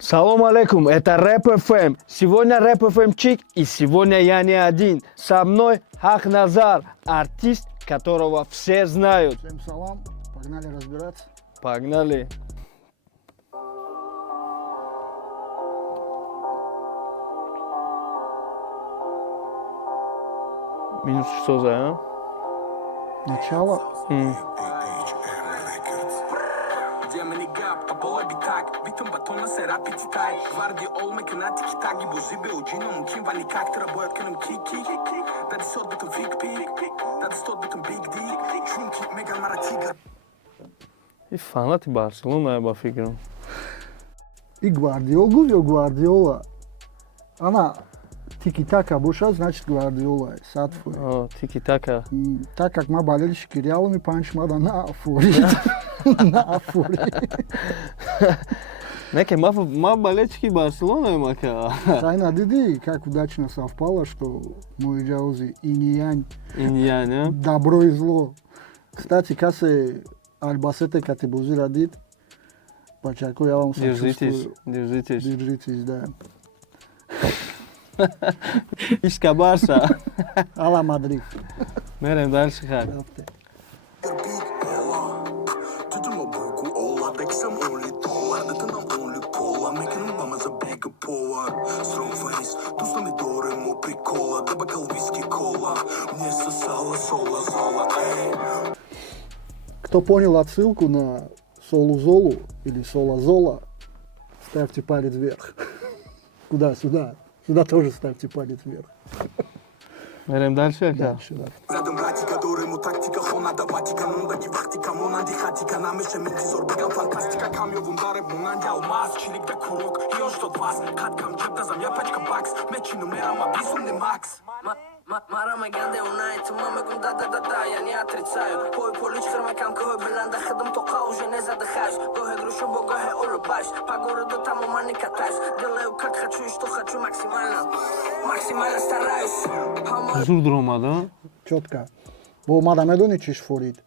Салам алейкум, это Рэп ФМ. Сегодня Рэп ФМчик, и сегодня я не один. Со мной Хакназар, артист, которого все знают. Всем салам, погнали разбираться. Погнали. Минус что за, а? Начало. Bütün batona serap ititay Vardi olmak nati kitagi buzibe ucino kim vali kaktera boyat kanım kiki That is so bütün freak pig That is so bütün big deal Çünkü mega maratiga И фанаты Барселоны я пофиграл. И Гвардиола. Она тики-така буша, значит Гвардиола. Сатфу. О, тики-така. Так как мы болельщики Реалами панчмада на афуре. На афуре. Неке ма болельщики Барселоны, мака. Тайна Диди, как удачно совпало, что мой Джаузи инь-янь. Иньянь, а? Добро и зло. Кстати, кассе Альбасете Катибузи Радит. Почаку я вам сочувствую. Держитесь. Да. Ишка Барса. Ала Мадрид. Мерем дальше, Хак. Tutun o buku olla Beksam only dollar Dıtınam only cola Mekanım bamaza big power Strong face Тусна ми доре му прикола Да бакал виски кола Мне сосала сола зола Кто понял отсылку на Солу-Золу или Сола-Зола, ставьте палец вверх. Куда? Сюда. Сюда тоже ставьте палец вверх. Мерем дальше, Хак. Дальше, да. Задам ратика доре му тактика Хона да ватика Нундаги вахтика Монанди хатика Намеше минти зор Багам фантастика Камьовым даре Монанди алмаз Чилик да курок И он что вас Каткам джеб да зам я пачка бакс Мечи номерама Бисумный макс Марама генде унайт, маме гум да, я не отрицаю. Пой полич хромакам, кой беланда ходом тока уже не задыхаюсь. Гохе грушу, богохе улыбаюсь. По городу там ума не катаюсь. Делаю как хочу и что хочу максимально стараюсь. Зурдрома, да? Четко. Бо мадамедони чиш форид.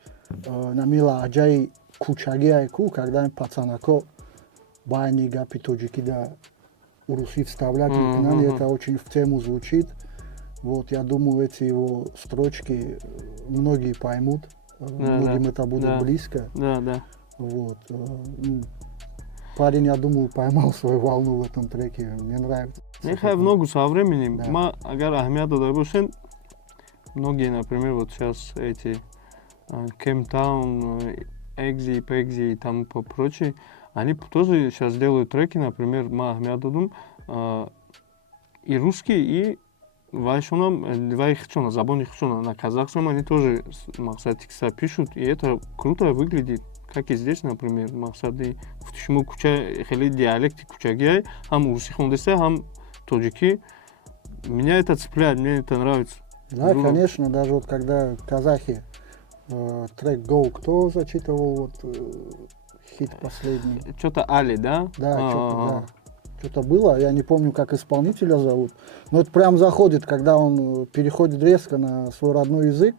На мила аджай кучагия ку, когда пацанако байнига питоджики да урусит вставлять. Это очень в тему звучит. Вот, я думаю, эти его строчки многие поймут, многим это будет близко. Да. Вот. Парень, я думаю, поймал свою волну в этом треке, мне нравится. Нехай в ногу со временем. Да. Ма, агар Ахмеда Дайбушин, многие, например, вот сейчас эти Кемтаун, Экзи, Пекзи и тому прочее, они тоже сейчас делают треки, например, Ма Ахмедадум, и русские, и Вай хчона, забони хчона. На казахском они тоже мақсатикса пишут, и это круто выглядит. Как и здесь, например, мақсады почему куча хели диалекти кучагия, хам урси хондеса, хам тоджики. Меня это цепляет, мне это нравится. Да, конечно, даже вот когда казахи трек Go, кто зачитывал вот хит последний? Что-то Али, да? Да, что-то, да. Что-то было, я не помню, как исполнителя зовут, но это прям заходит, когда он переходит резко на свой родной язык,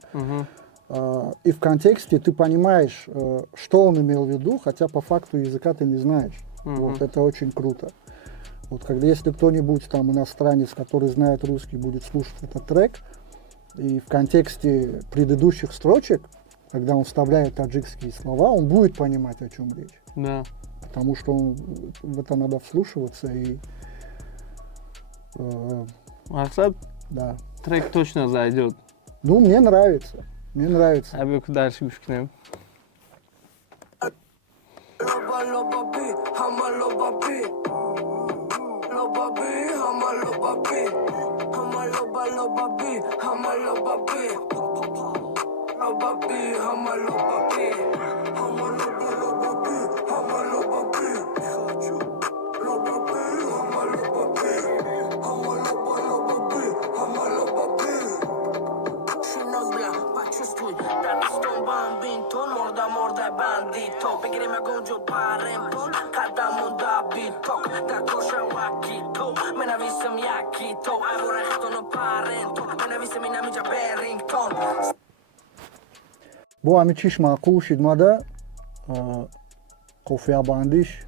и в контексте ты понимаешь, что он имел в виду, хотя по факту языка ты не знаешь. Вот это очень круто. Вот когда если кто-нибудь там иностранец, который знает русский, будет слушать этот трек, и в контексте предыдущих строчек, когда он вставляет таджикские слова, он будет понимать, о чем речь. Да. Потому что в это надо вслушиваться и... Мақсат, да. трек точно зайдет. Ну, мне нравится. Мне нравится. Абек дальше гушкнем. Morda bandito Begreme gonjo parento Cada mundo abito Da kosha wakito Mena visam yakito Agora resto no parento Mena visam inamija Barrington Bu amichish ma'qul shidmada Kofi Abandиш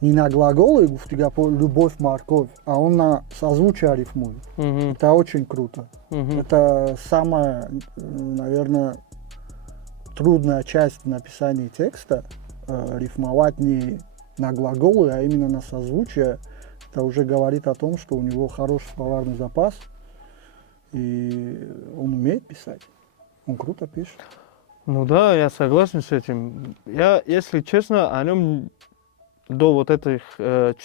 не на глаголы гуфтигапо любовь, морковь, а он на созвучие рифмует. Мгм. Это очень круто. Мгм. Это самая, наверное, трудная часть в написании текста. Рифмовать не на глаголы, а именно на созвучие. Это уже говорит о том, что у него хороший словарный запас, и он умеет писать. Он круто пишет. Ну да, я согласен с этим. Я, если честно, о нем до вот этих 4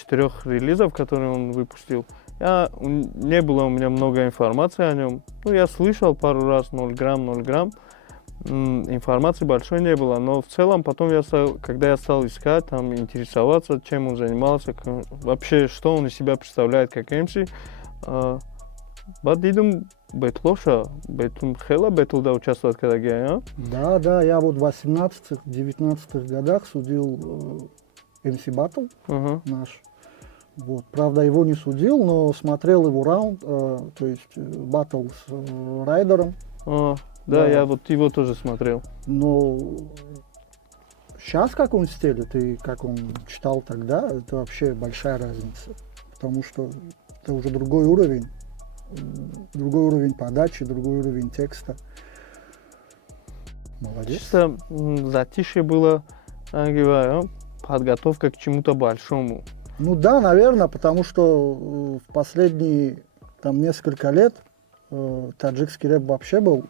релизов, которые он выпустил, не было у меня много информации о нем. Ну, я слышал пару раз 0 грамм. Информации большой не было, но в целом потом когда я стал искать, там, интересоваться, чем он занимался, вообще, что он из себя представляет как MC, бадидум бетлоша, бетум хела бетлда участвовать когда я. Да, я вот в 18-19 годах судил MC Battle наш. Вот. Правда, его не судил, но смотрел его раунд, то есть батл с Райдером. Да, Да. я вот его тоже смотрел. Но сейчас как он стелит и как он читал тогда, это вообще большая разница. Потому что это уже другой уровень подачи, другой уровень текста. Молодец. Чисто затишье было, говорю, подготовка к чему-то большому. Ну да, наверное, потому что в последние там несколько лет таджикский рэп вообще был.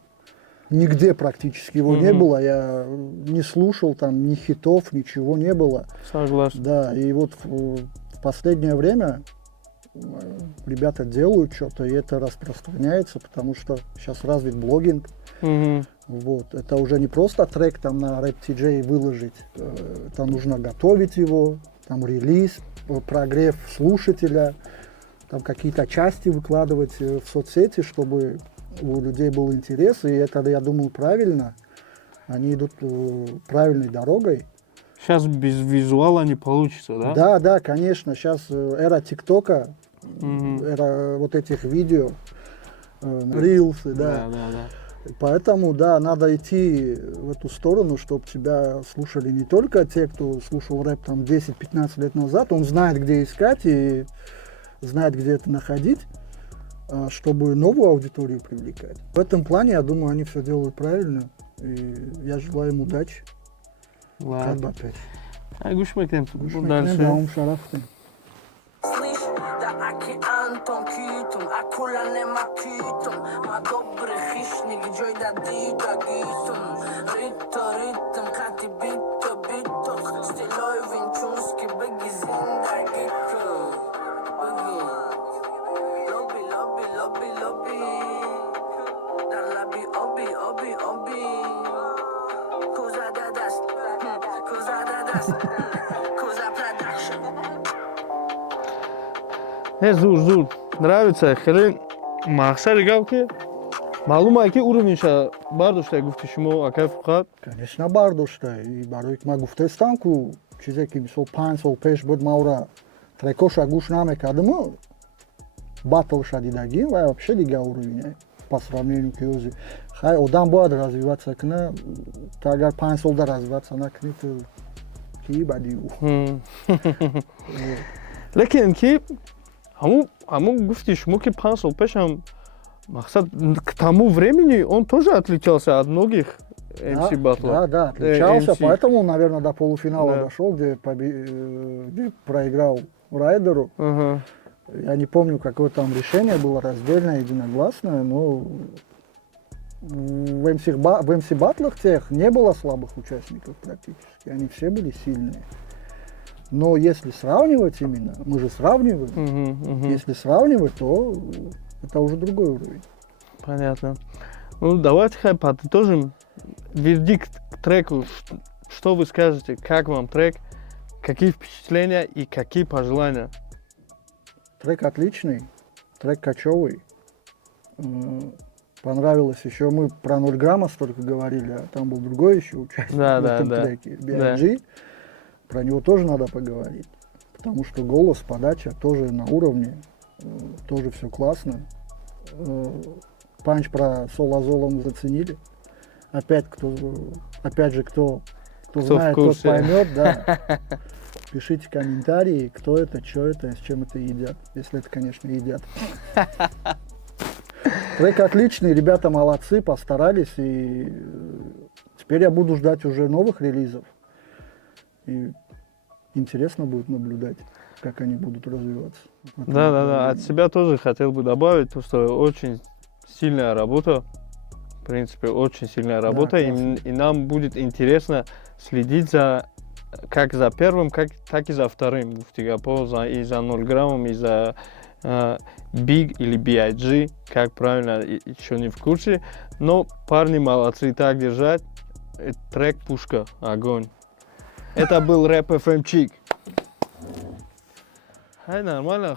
Нигде практически его не было. Я не слушал там ни хитов, ничего не было. Согласен. Да, и вот в последнее время ребята делают что-то, и это распространяется, потому что сейчас развит блогинг. Вот. Это уже не просто трек там на RapTJ выложить. Там нужно готовить его, там релиз, прогрев слушателя, там какие-то части выкладывать в соцсети, чтобы у людей был интерес. И это, я думаю, правильно. Они идут правильной дорогой. Сейчас без визуала не получится, да? Да, конечно. Сейчас эра ТикТока, эра вот этих видео, рилсы, да. Поэтому, да, надо идти в эту сторону, чтобы тебя слушали не только те, кто слушал рэп там 10-15 лет назад, он знает, где искать и знает, где это находить, чтобы новую аудиторию привлекать. В этом плане, я думаю, они все делают правильно, и я желаю им удачи. Ладно. опять. Гушмекнем. Дальше. Слышь, да океантом китом, акула нема китом. Ма добрый хищник, джой да дита гитом. Ритм, кати биток. Стилой винчунский, беги зинда гитом. Лобби. Дар лаби оби. Куза дадас. Куза продакшн. Зур. Нравится. Хелен мақсад гав ки маълума ки уровниша бардошта гуфти шумо акай фуқат. Конечно, бардошта. И барои ки ма гуфтестам ку чизе ки мисол 5 сол пеш буд маура трекоша гуш намекардиму, батлша дидагим ва вообще дига уровень по сравнению к ёзи. Хай одам бояд развиваться кна, то агар 5 солда развиваться накни, то ки бадиу. Лекин ки ҳамун гуфти шумо ки 5 сол пеш ҳам мақсад к тому времени он тоже отличался от многих MC батлов. Да, отличался, MC. поэтому, наверное, до полуфинала Да. дошел, где проиграл Райдеру. Я не помню, какое там решение было, раздельное, единогласное, но в MC батлах тех не было слабых участников практически, они все были сильные. Но если сравнивать именно, мы же сравниваем, если сравнивать, то это уже другой уровень. Понятно. Ну, давайте хай подытожим. Вердикт к треку. Что вы скажете? Как вам трек? Какие впечатления и какие пожелания? Трек отличный, трек кочевый. Понравилось еще, мы про 0 грамма столько говорили, а там был другой еще участник в этом треке, B.I.G. Про него тоже надо поговорить, потому что голос, подача тоже на уровне, тоже все классно. Панч про Соло-Золо мы заценили. Опять же, кто знает, тот поймет, да. Пишите комментарии, кто это, что это, с чем это едят. Если это, конечно, едят. Трек отличный, ребята молодцы, постарались. И теперь я буду ждать уже новых релизов. И интересно будет наблюдать, как они будут развиваться. Да. От себя тоже хотел бы добавить, то, что очень сильная работа. В принципе, очень сильная работа. И нам будет интересно следить за как за первым, так и за вторым Муфтигапо, и за 0 граммом, и за Big или B.I.G, как правильно, еще не в курсе. Но парни молодцы, так держать. Трек пушка, огонь. Это был Рэп FM Чик. Нормально.